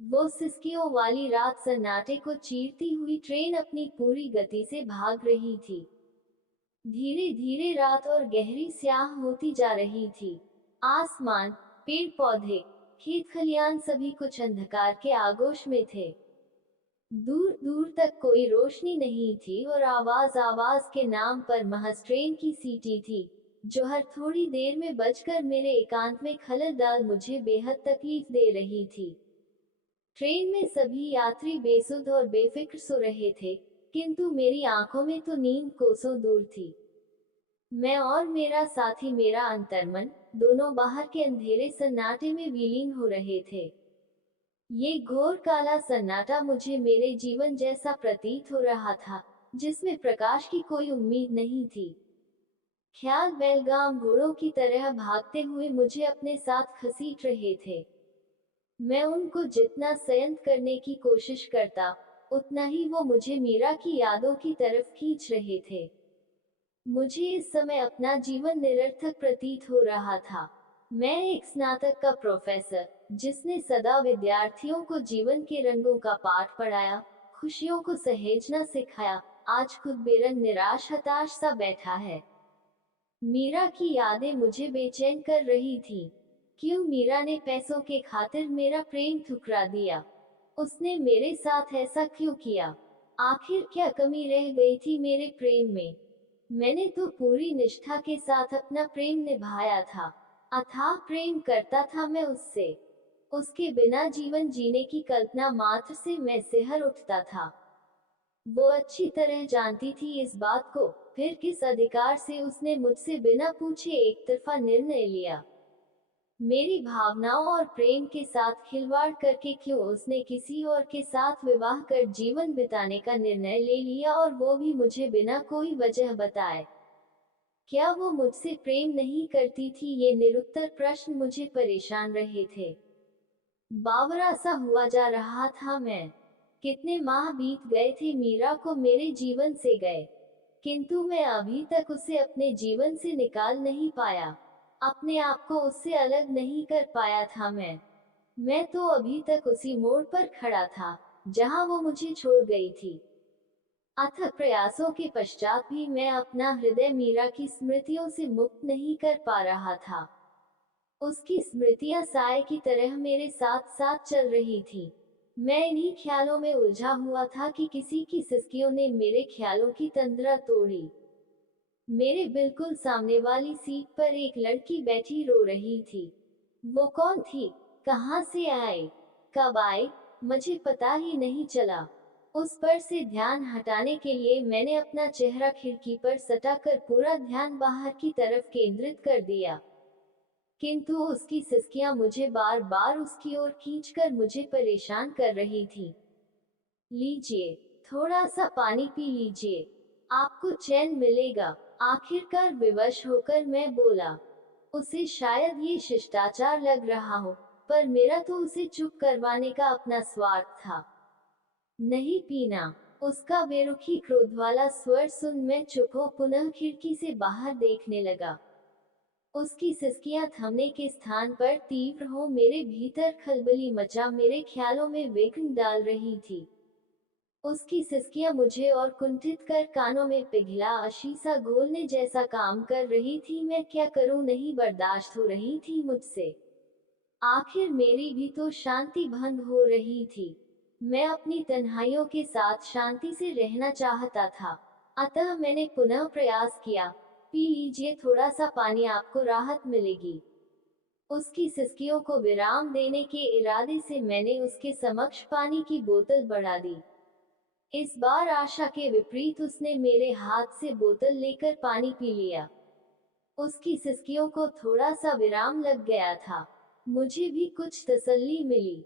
वो सिसकियों वाली रात सन्नाटे को चीरती हुई ट्रेन अपनी पूरी गति से भाग रही थी। धीरे धीरे रात और गहरी स्याह होती जा रही थी। आसमान, पेड़ पौधे, खेत खलियान सभी कुछ अंधकार के आगोश में थे। दूर दूर तक कोई रोशनी नहीं थी और आवाज आवाज के नाम पर महज ट्रेन की सीटी थी, जो हर थोड़ी देर में बजकर मेरे एकांत में खलल डाल मुझे बेहद तकलीफ दे रही थी। ट्रेन में सभी यात्री बेसुध और बेफिक्र सो रहे थे, किंतु मेरी आंखों में तो नींद कोसों दूर थी। मैं और मेरा साथी, मेरा अंतर्मन, दोनों बाहर के अंधेरे सन्नाटे में विलीन हो रहे थे। ये घोर काला सन्नाटा मुझे मेरे जीवन जैसा प्रतीत हो रहा था, जिसमें प्रकाश की कोई उम्मीद नहीं थी। ख्याल बैलगाम घोड़ों की तरह भागते हुए मुझे अपने साथ घसीट रहे थे। मैं उनको जितना संयत करने की कोशिश करता, उतना ही वो मुझे मीरा की यादों की तरफ खींच रहे थे। मुझे इस समय अपना जीवन निरर्थक प्रतीत हो रहा था। मैं एक स्नातक का प्रोफेसर, जिसने सदा विद्यार्थियों को जीवन के रंगों का पाठ पढ़ाया, खुशियों को सहेजना सिखाया, आज खुद बेरंग निराश हताश सा बैठा है। मीरा की यादें मुझे बेचैन कर रही थी। क्यों मीरा ने पैसों के खातिर मेरा प्रेम ठुकरा दिया? उसने मेरे साथ ऐसा क्यों किया? आखिर क्या कमी रह गई थी मेरे प्रेम में? मैंने तो पूरी निष्ठा के साथ अपना प्रेम निभाया था। अथाह प्रेम करता था मैं उससे। उसके बिना जीवन जीने की कल्पना मात्र से मैं सिहर उठता था। वो अच्छी तरह जानती थी इस बात को, फिर किस अधिकार से उसने मुझसे बिना पूछे एक तरफा निर्णय लिया? मेरी भावनाओं और प्रेम के साथ खिलवाड़ करके क्यों उसने किसी और के साथ विवाह कर जीवन बिताने का निर्णय ले लिया, और वो भी मुझे बिना कोई वजह बताए? क्या वो मुझसे प्रेम नहीं करती थी? ये निरुत्तर प्रश्न मुझे परेशान रहे थे। बावरा सा हुआ जा रहा था मैं। कितने माह बीत गए थे मीरा को मेरे जीवन से गए, किंतु मैं अभी तक उसे अपने जीवन से निकाल नहीं पाया। अपने आप को उससे अलग नहीं कर पाया था मैं तो अभी तक उसी मोड़ पर खड़ा था, जहां वो मुझे छोड़ गई थी। अथक प्रयासों के पश्चात भी मैं अपना हृदय मीरा की स्मृतियों से मुक्त नहीं कर पा रहा था। उसकी स्मृतियां साए की तरह मेरे साथ साथ चल रही थी। मैं इन्हीं ख्यालों में उलझा हुआ था कि किसी की सिसकियों ने मेरे ख्यालों की तंद्रा तोड़ी। मेरे बिल्कुल सामने वाली सीट पर एक लड़की बैठी रो रही थी। वो कौन थी? कहाँ से आए? कब आए? मुझे पता ही नहीं चला। उस पर से ध्यान हटाने के लिए मैंने अपना चेहरा खिड़की पर सटाकर पूरा ध्यान बाहर की तरफ केंद्रित कर दिया, किंतु उसकी सिसकियां मुझे बार बार उसकी ओर खींचकर मुझे परेशान कर रही थी। लीजिए, थोड़ा सा पानी पी लीजिए, आपको चैन मिलेगा। आखिरकार विवश होकर मैं बोला। उसे शायद ये शिष्टाचार लग रहा हो, पर मेरा तो उसे चुप करवाने का अपना स्वार्थ था। नहीं पीना। उसका बेरुखी क्रोध वाला स्वर सुन मैं चुप हो पुनः खिड़की से बाहर देखने लगा। उसकी सिसकियां थमने के स्थान पर तीव्र हो मेरे भीतर खलबली मचा मेरे ख्यालों में विघ्न डाल रही थी। उसकी सिसकियां मुझे और कुंठित कर कानों में पिघला अशीसा घोलने जैसा काम कर रही थी। मैं क्या करूं, नहीं बर्दाश्त हो रही थी मुझसे। आखिर मेरी भी तो शांति भंग हो रही थी। मैं अपनी तन्हाइयों के साथ शांति से रहना चाहता था। अतः मैंने पुनः प्रयास किया। पी लीजिए थोड़ा सा पानी, आपको राहत मिलेगी। उसकी सिसकियों को विराम देने के इरादे से मैंने उसके समक्ष पानी की बोतल बढ़ा दी। इस बार आशा के विपरीत उसने मेरे हाथ से बोतल लेकर पानी पी लिया। उसकी सिसकियों को थोड़ा सा विराम लग गया था। मुझे भी कुछ तसल्ली मिली।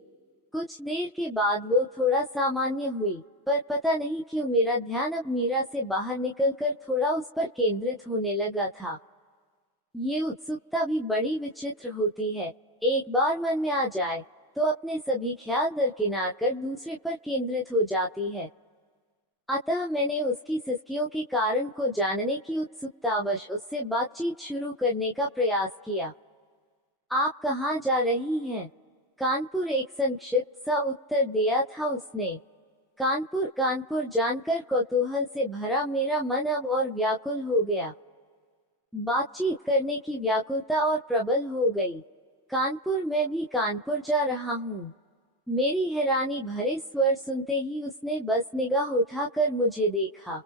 कुछ देर के बाद वो थोड़ा सामान्य हुई, पर पता नहीं क्यों मेरा ध्यान अब मीरा से बाहर निकलकर थोड़ा उस पर केंद्रित होने लगा था। ये उत्सुकता भी बड़ी विचित्र होती है। एक बार मन में आ जाए, तो अपने सभी ख्याल दरकिनार कर दूसरे पर केंद्रित हो जाती है। अतः मैंने उसकी सिसकियों के कारण को जानने की उत्सुकतावश उससे बातचीत शुरू करने का प्रयास किया। आप कहाँ जा रही हैं? कानपुर, एक संक्षिप्त सा उत्तर दिया था उसने। कानपुर, कानपुर जानकर कौतूहल से भरा मेरा मन अब और व्याकुल हो गया। बातचीत करने की व्याकुलता और प्रबल हो गई। कानपुर, मैं भी कानपुर जा रहा हूँ। मेरी हैरानी भरे स्वर सुनते ही उसने बस निगाह उठाकर मुझे देखा।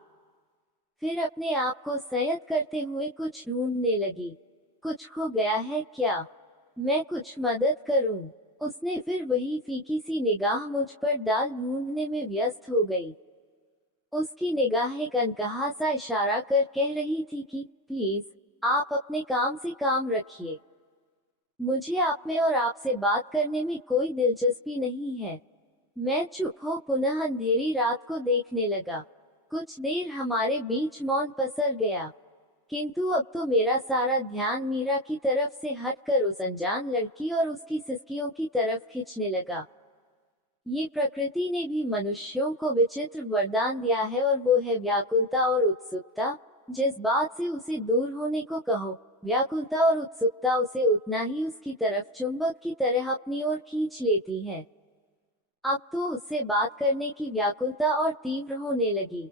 फिर अपने आप को संयत करते हुए कुछ ढूंढने लगी। कुछ खो गया है क्या? मैं कुछ मदद करूं? उसने फिर वही फीकी सी निगाह मुझ पर डाल ढूंढने में व्यस्त हो गई। उसकी निगाह एक अनकहा सा इशारा कर कह रही थी कि प्लीज, आप अपने काम से काम रखिए। मुझे आप में और आपसे बात करने में कोई दिलचस्पी नहीं है। मैं चुप हो पुनः अंधेरी रात को देखने लगा। कुछ देर हमारे बीच मौन पसर गया, किंतु अब तो मेरा सारा ध्यान मीरा की तरफ से हटकर उस अनजान लड़की और उसकी सिसकियों की तरफ खींचने लगा। ये प्रकृति ने भी मनुष्यों को विचित्र वरदान दिया है, और वो है व्याकुलता और उत्सुकता। जिस बात से उसे दूर होने को कहो, व्याकुलता और उत्सुकता उसे उतना ही उसकी तरफ चुंबक की तरह अपनी ओर खींच लेती है। अब तो उससे बात करने की व्याकुलता और तीव्र होने लगी।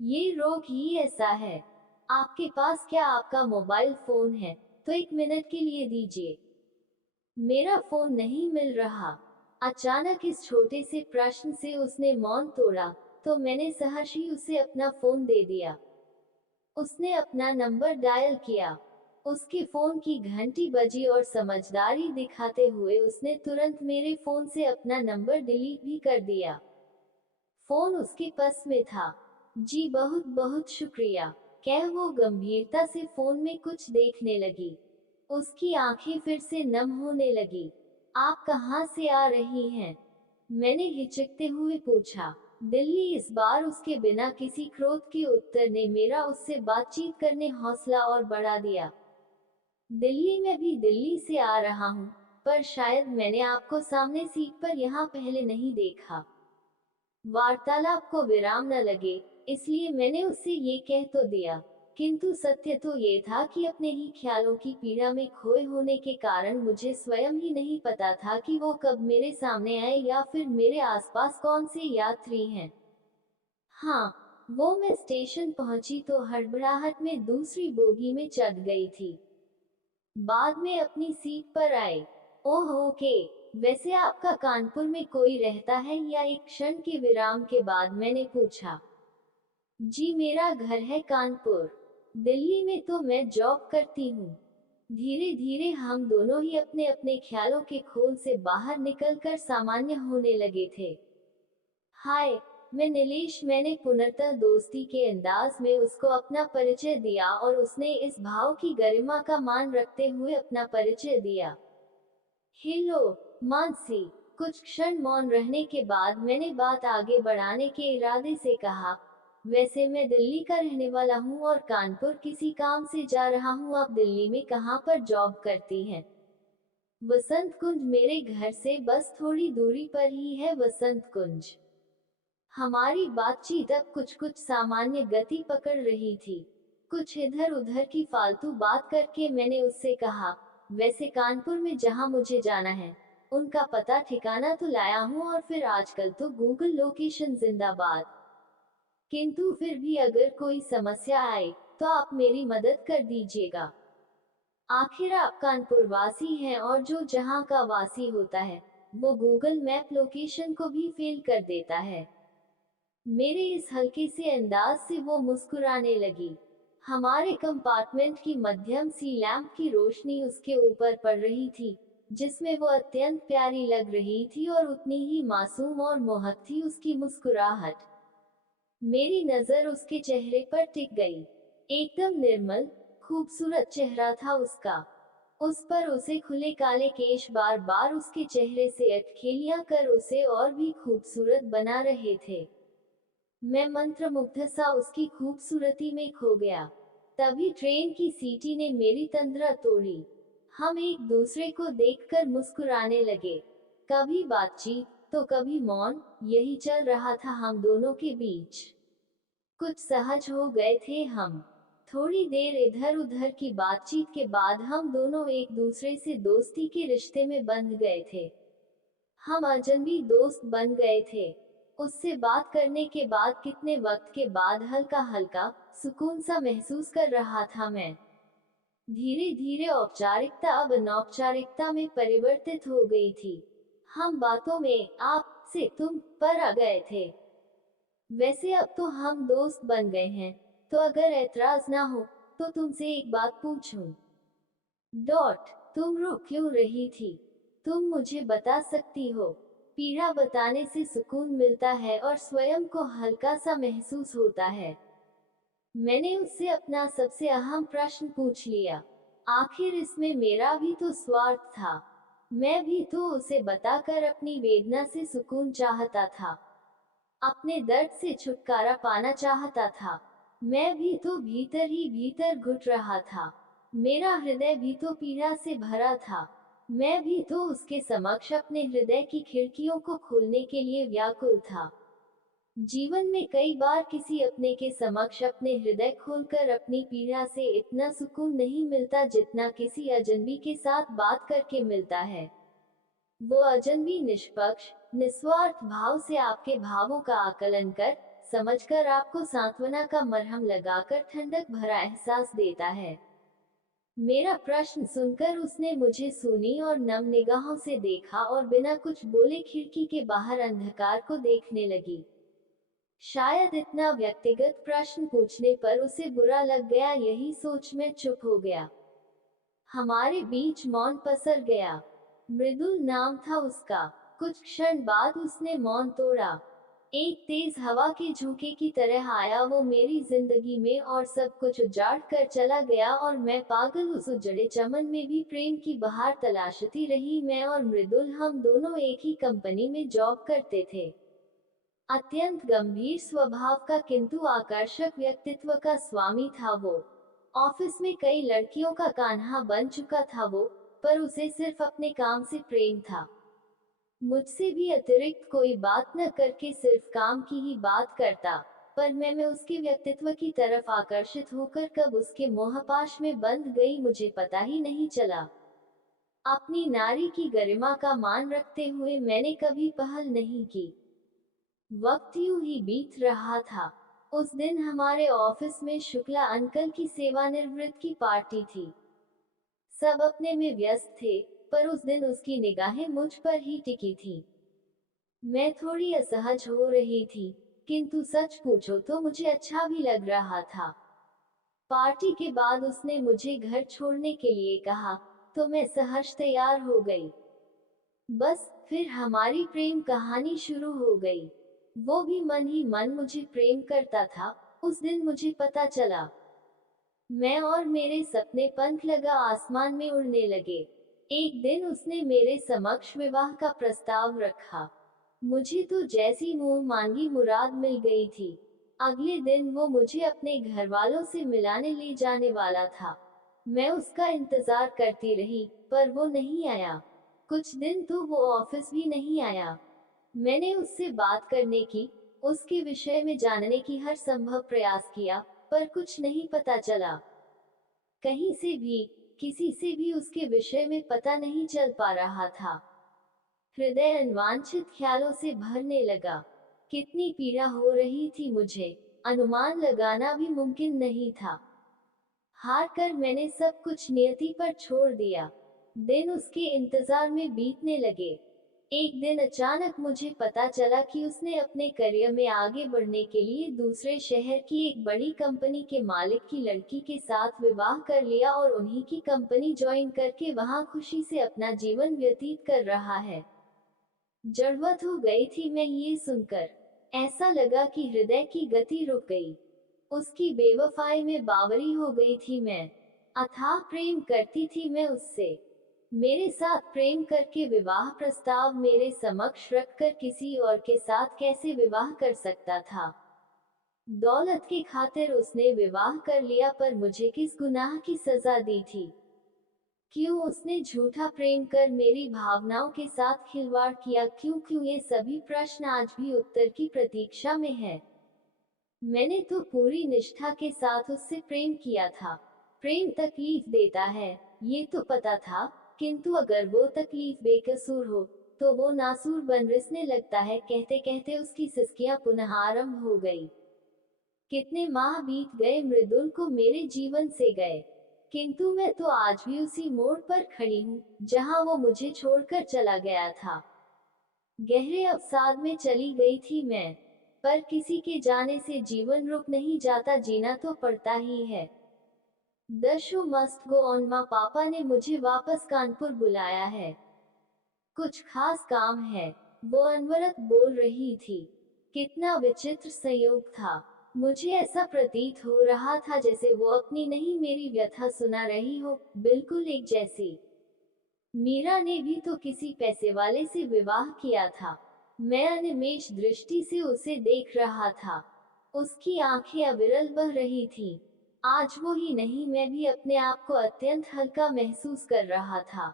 ये रोग ही ऐसा है। आपके पास क्या आपका मोबाइल फोन है? तो 1 मिनट के लिए दीजिए। मेरा फोन नहीं मिल रहा। अचानक इस छोटे से प्रश्न से उसने मौन तोड़ा, तो मैंने सहर्ष ही उसे अपना फोन दे दिया। उसने अपना नंबर डायल किया। उसके फोन की घंटी बजी और समझदारी दिखाते हुए उसने तुरंत मेरे फोन से अपना नंबर डिलीट भी कर दिया। फोन उसके पास में था। जी बहुत बहुत शुक्रिया, कह वो गंभीरता से फोन में कुछ देखने लगी। उसकी आंखें फिर से नम होने लगी। आप कहाँ से आ रही हैं? मैंने हिचकते हुए पूछा। दिल्ली। इस बार उसके बिना किसी क्रोध के उत्तर ने मेरा उससे बातचीत करने हौसला और बढ़ा दिया। दिल्ली में भी दिल्ली से आ रहा हूँ, पर शायद मैंने आपको सामने सीट पर यहाँ पहले नहीं देखा। वार्तालाप को विराम न लगे, इसलिए मैंने उससे ये कह तो दिया, किंतु सत्य तो ये था कि अपने ही ख्यालों की पीड़ा में खोए होने के कारण मुझे स्वयं ही नहीं पता था कि वो कब मेरे सामने आए या फिर मेरे आसपास कौन से यात्री हैं। हाँ, वो मैं स्टेशन पहुंची तो हड़बड़ाहट में दूसरी बोगी में चढ़ गई थी। बाद में अपनी सीट पर आए। ओह ओके, वैसे आपका कानपुर में कोई रहता है या? एक क्षण के विराम के बाद मैंने पूछा। जी मेरा घर है कानपुर। दिल्ली में तो मैं जॉब करती हूँ। धीरे धीरे हम दोनों ही अपने अपने ख्यालों के खोल से बाहर निकलकर सामान्य होने लगे थे। हाय, मैं नीलेश। मैंने पुनर्तः दोस्ती के अंदाज में उसको अपना परिचय दिया और उसने इस भाव की गरिमा का मान रखते हुए अपना परिचय दिया। हेलो मानसी। कुछ क्षण मौन रहने के बाद मैंने बात आगे बढ़ाने के इरादे से कहा, वैसे मैं दिल्ली का रहने वाला हूँ और कानपुर किसी काम से जा रहा हूँ। आप दिल्ली में कहाँ पर जॉब करती हैं? वसंत कुंज। मेरे घर से बस थोड़ी दूरी पर ही है वसंत कुंज। हमारी बातचीत अब कुछ कुछ सामान्य गति पकड़ रही थी। कुछ इधर उधर की फालतू बात करके मैंने उससे कहा, वैसे कानपुर में जहाँ मुझे जाना है, उनका पता ठिकाना तो लाया हूँ, और फिर आजकल तो गूगल लोकेशन जिंदाबाद। किंतु फिर भी अगर कोई समस्या आए तो आप मेरी मदद कर दीजिएगा। आखिर आप कानपुर वासी हैं, और जो जहाँ का वासी होता है वो गूगल मैप लोकेशन को भी फेल कर देता है। मेरे इस हल्के से अंदाज से वो मुस्कुराने लगी। हमारे कंपार्टमेंट की मध्यम सी लैंप की रोशनी उसके ऊपर पड़ रही थी, जिसमें वो अत्यंत प्यारी लग रही थी, और उतनी ही मासूम और मोहक थी उसकी मुस्कुराहट। मेरी नजर उसके चेहरे पर टिक गई। एकदम निर्मल, खूबसूरत चेहरा था उसका। उस पर उसे खुले काले केश बार बार उसके चेहरे से अटखेलियां कर उसे और भी खूबसूरत बना रहे थे। मैं मंत्रमुग्ध सा उसकी खूबसूरती में खो गया। तभी ट्रेन की सीटी ने मेरी तंद्रा तोड़ी। हम एक दूसरे को देखकर मुस्कुराने लगे। कभी बातचीत तो कभी मौन, यही चल रहा था हम दोनों के बीच। कुछ सहज हो गए थे हम। थोड़ी देर इधर उधर की बातचीत के बाद हम दोनों एक दूसरे से दोस्ती के रिश्ते में बंध गए थे। हम अजनबी दोस्त बन गए थे। उससे बात करने के बाद कितने वक्त के बाद हल्का हल्का सुकून सा महसूस कर रहा था मैं। धीरे धीरे औपचारिकता अब अनौपचारिकता में परिवर्तित हो गई थी। हम बातों में आप से तुम पर आ गए थे। वैसे अब तो हम दोस्त बन गए हैं, तो अगर ऐतराज ना हो तो तुमसे एक बात पूछूं। डॉट। तुम रो क्यों रही थी? तुम मुझे बता सकती हो। पीड़ा बताने से सुकून मिलता है और स्वयं को हल्का सा महसूस होता है। मैंने उससे अपना सबसे अहम प्रश्न पूछ लिया। आखिर इसमें मेरा भी तो स्वार्थ था। मैं भी तो उसे बताकर अपनी वेदना से सुकून चाहता था, अपने दर्द से छुटकारा पाना चाहता था। मैं भी तो भीतर ही भीतर घुट रहा था। मेरा हृदय भी तो पीड़ा से भरा था। मैं भी तो उसके समक्ष अपने हृदय की खिड़कियों को खोलने के लिए व्याकुल था। जीवन में कई बार किसी अपने के समक्ष अपने हृदय खोलकर अपनी पीड़ा से इतना सुकून नहीं मिलता जितना किसी अजनबी के साथ बात करके मिलता है। वो अजनबी निष्पक्ष, निस्वार्थ भाव से आपके भावों का आकलन कर, समझकर आपको सांत्वना का मरहम लगाकर ठंडक भरा एहसास देता है। मेरा प्रश्न सुनकर उसने मुझे सूनी और नम निगाहों से देखा और बिना कुछ बोले खिड़की के बाहर अंधकार को देखने लगी। शायद इतना व्यक्तिगत प्रश्न पूछने पर उसे बुरा लग गया, यही सोच मैं चुप हो गया। हमारे बीच मौन पसर गया। मृदुल नाम था उसका। कुछ क्षण बाद उसने मौन तोड़ा। एक तेज हवा के झोंके की तरह आया वो मेरी जिंदगी में और सब कुछ उजाड़ कर चला गया और मैं पागल उस उजड़े चमन में भी प्रेम की बहार तलाशती रही। मैं और मृदुल हम दोनों एक ही कंपनी में जॉब करते थे। अत्यंत गंभीर स्वभाव का किंतु आकर्षक व्यक्तित्व का स्वामी था वो। ऑफिस में कई लड़कियों का कान्हा बन चुका था वो, पर उसे सिर्फ अपने काम से प्रेम था। मुझसे भी अतिरिक्त कोई बात न करके सिर्फ काम की ही बात करता, पर मैं उसके व्यक्तित्व की तरफ आकर्षित होकर कब उसके मोहपाश में बंध गई मुझे पता ही नहीं चला। अपनी नारी की गरिमा का मान रखते हुए मैंने कभी पहल नहीं की। वक्त यूं ही बीत रहा था। उस दिन हमारे ऑफिस में शुक्ला अंकल की सेवानिवृत्त की पार्टी थी। सब अपने में व्यस्त थे, पर उस दिन उसकी निगाहें मुझ पर ही टिकी थी। मैं थोड़ी असहज हो रही थी, किंतु सच पूछो तो मुझे अच्छा भी लग रहा था। पार्टी के बाद उसने मुझे घर छोड़ने के लिए कहा, तो मैं सहज तैयार हो गई। बस फिर हमारी प्रेम कहानी शुरू हो गई। वो भी मन ही मन मुझे प्रेम करता था। उस दिन मुझे पता चला। मैं और मेरे सपने पंख लगा आसमान में उड़ने लगे। एक दिन उसने मेरे समक्ष विवाह का प्रस्ताव रखा। मुझे तो जैसी मुंह मांगी मुराद मिल गई थी। अगले दिन वो मुझे अपने घर वालों से मिलाने ले जाने वाला था। मैं उसका इंतजार करती रही, पर वो नहीं आया। कुछ दिन तो वो ऑफिस भी नहीं आया। मैंने उससे बात करने की, उसके विषय में जानने की हर संभव प्रयास किया, पर कुछ नहीं पता चला। कहीं से भी, किसी से भी उसके विषय में पता नहीं चल पा रहा था। हृदय अनवांछित ख्यालों से भरने लगा। कितनी पीड़ा हो रही थी मुझे, अनुमान लगाना भी मुमकिन नहीं था। हार कर मैंने सब कुछ नियति पर छोड़ दिया। दिन उसके इंतजार में बीतने लगे। एक दिन अचानक मुझे पता चला कि उसने अपने करियर में आगे बढ़ने के लिए दूसरे शहर की एक बड़ी कंपनी के मालिक की लड़की के साथ विवाह कर लिया और उन्हीं की कंपनी ज्वाइन करके वहां खुशी से अपना जीवन व्यतीत कर रहा है। जड़वत हो गई थी मैं ये सुनकर। ऐसा लगा कि हृदय की गति रुक गई। उसकी बेवफाई में बावरी हो गई थी मैं। अथाह प्रेम करती थी मैं उससे। मेरे साथ प्रेम करके विवाह प्रस्ताव मेरे समक्ष रखकर किसी और के साथ कैसे विवाह कर सकता था? दौलत की खातिर उसने विवाह कर लिया, पर मुझे किस गुनाह की सजा दी थी? क्यों उसने झूठा प्रेम कर मेरी भावनाओं के साथ खिलवाड़ किया? क्यों ये सभी प्रश्न आज भी उत्तर की प्रतीक्षा में है। मैंने तो पूरी निष्ठा के साथ उससे प्रेम किया था। प्रेम तकलीफ देता है, ये तो पता था, किंतु अगर वो तकलीफ बेकसूर हो, तो वो नासूर बन रिसने लगता है। कहते कहते उसकी सिसकियां पुनः आरंभ हो गई। कितने माह बीत गए, मृदुल को मेरे जीवन से गए, किंतु मैं तो आज भी उसी मोड़ पर खड़ी हूँ जहाँ वो मुझे छोड़कर चला गया था। गहरे अवसाद में चली गई थी मैं, पर किसी के जाने से जीवन रुक नहीं जाता, जीना तो पड़ता ही है। The show must go on. माँ पापा ने मुझे वापस कानपुर बुलाया है, कुछ खास काम है, वो अनवरत बोल रही थी। कितना विचित्र संयोग था। मुझे ऐसा प्रतीत हो रहा था जैसे वो अपनी नहीं मेरी व्यथा सुना रही हो, बिल्कुल एक जैसी। मीरा ने भी तो किसी पैसे वाले से विवाह किया था। मैं अनिमेष दृष्टि से उसे देख रहा था। उसकी आंखें अविरल बह रही थीं। आज वो ही नहीं, मैं भी अपने आप को अत्यंत हल्का महसूस कर रहा था।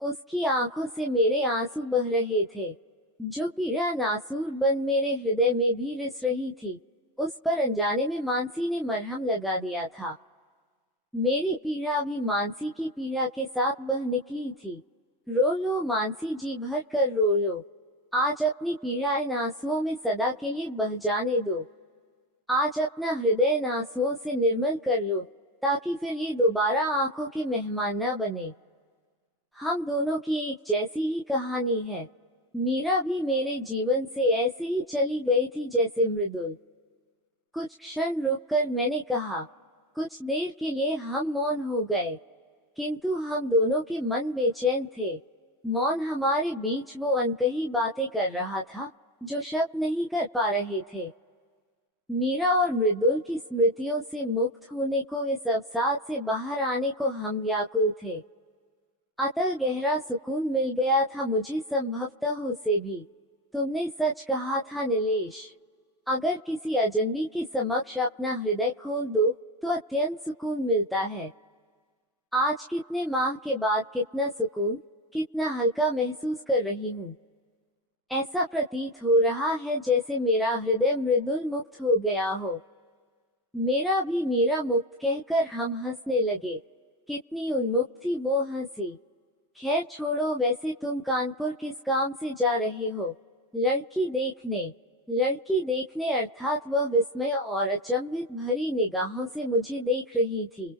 उसकी आंखों से मेरे आंसू बह रहे थे। जो पीड़ा नासूर बन मेरे हृदय में भी रिस रही थी, उस पर अनजाने में मानसी ने मरहम लगा दिया था। मेरी पीड़ा भी मानसी की पीड़ा के साथ बह निकली थी। रो लो मानसी, जी भर कर रो लो। आज अपनी पीड़ा इन आंसुओं में सदा के लिए बह जाने दो। आज अपना हृदय इन आंसुओं से निर्मल कर लो, ताकि फिर ये दोबारा आंखों के मेहमान न बने। हम दोनों की एक जैसी ही कहानी है। मीरा भी मेरे जीवन से ऐसे ही चली गई थी जैसे मृदुल। कुछ क्षण रुककर मैंने कहा। कुछ देर के लिए हम मौन हो गए, किंतु हम दोनों के मन बेचैन थे। मौन हमारे बीच वो अनकही बातें कर रहा था, जो शब्द नहीं कर पा रहे थे। मीरा और मृदुल की स्मृतियों से मुक्त होने को, इस अवसाद से बाहर आने को हम व्याकुल थे। अतल गहरा सुकून मिल गया था मुझे, संभवतः उसे भी। तुमने सच कहा था नीलेश, अगर किसी अजनबी के समक्ष अपना हृदय खोल दो तो अत्यंत सुकून मिलता है। आज कितने माह के बाद कितना सुकून, कितना हल्का महसूस कर रही हूँ। ऐसा प्रतीत हो रहा है जैसे मेरा हृदय मृदुल मुक्त हो गया हो। मेरा भी मीरा मुक्त कहकर हम हंसने लगे। कितनी उन्मुक्त थी वो हंसी। खैर छोड़ो, वैसे तुम कानपुर किस काम से जा रहे हो? लड़की देखने। लड़की देखने अर्थात वह विस्मय और अचंभित भरी निगाहों से मुझे देख रही थी।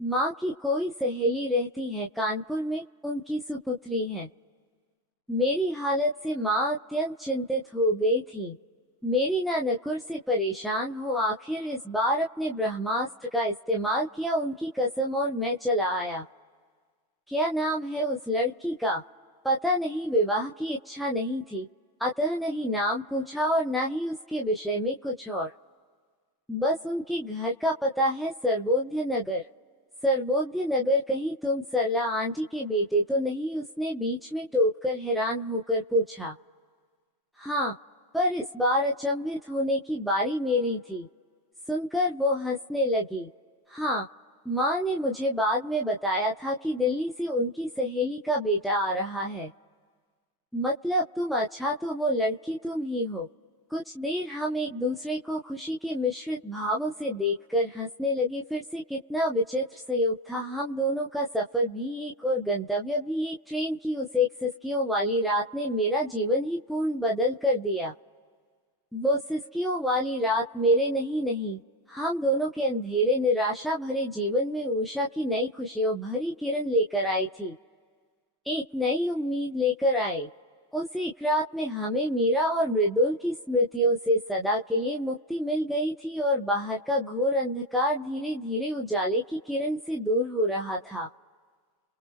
माँ की कोई सहेली रहती है कानपुर में, उनकी सुपुत्री हैं। मेरी हालत से माँ अत्यंत चिंतित हो गई थी। मेरी नकुर से परेशान हो आखिर इस बार अपने ब्रह्मास्त्र का इस्तेमाल किया उनकी कसम, और मैं चला आया। क्या नाम है उस लड़की का? पता नहीं, विवाह की इच्छा नहीं थी, अतः नहीं नाम पूछा और न ही उसके विषय में कुछ और। बस उनके घर का पता है, सर्वोदय नगर। सर्वोदय नगर, कहीं तुम सरला आंटी के बेटे तो नहीं? उसने बीच में टोककर हैरान होकर पूछा। हाँ, पर इस बार अचंभित होने की बारी मेरी थी। सुनकर वो हंसने लगी। हाँ, माँ ने मुझे बाद में बताया था कि दिल्ली से उनकी सहेली का बेटा आ रहा है। मतलब तुम? अच्छा, तो वो लड़की तुम ही हो। कुछ देर हम एक दूसरे को खुशी के मिश्रित भावों से देखकर हंसने लगे। फिर से कितना विचित्र संयोग था, हम दोनों का सफर भी एक और गंतव्य भी एक। ट्रेन की उस एक सिसकियों वाली रात ने मेरा जीवन ही पूर्ण बदल कर दिया। वो सिसकियों वाली रात मेरे नहीं, हम दोनों के अंधेरे निराशा भरे जीवन में उषा की नई खुशियों भरी किरण लेकर आई थी। एक नई उम्मीद लेकर आए। उस एक रात में हमें मीरा और मृदुल की स्मृतियों से सदा के लिए मुक्ति मिल गई थी और बाहर का घोर अंधकार धीरे धीरे उजाले की किरण से दूर हो रहा था।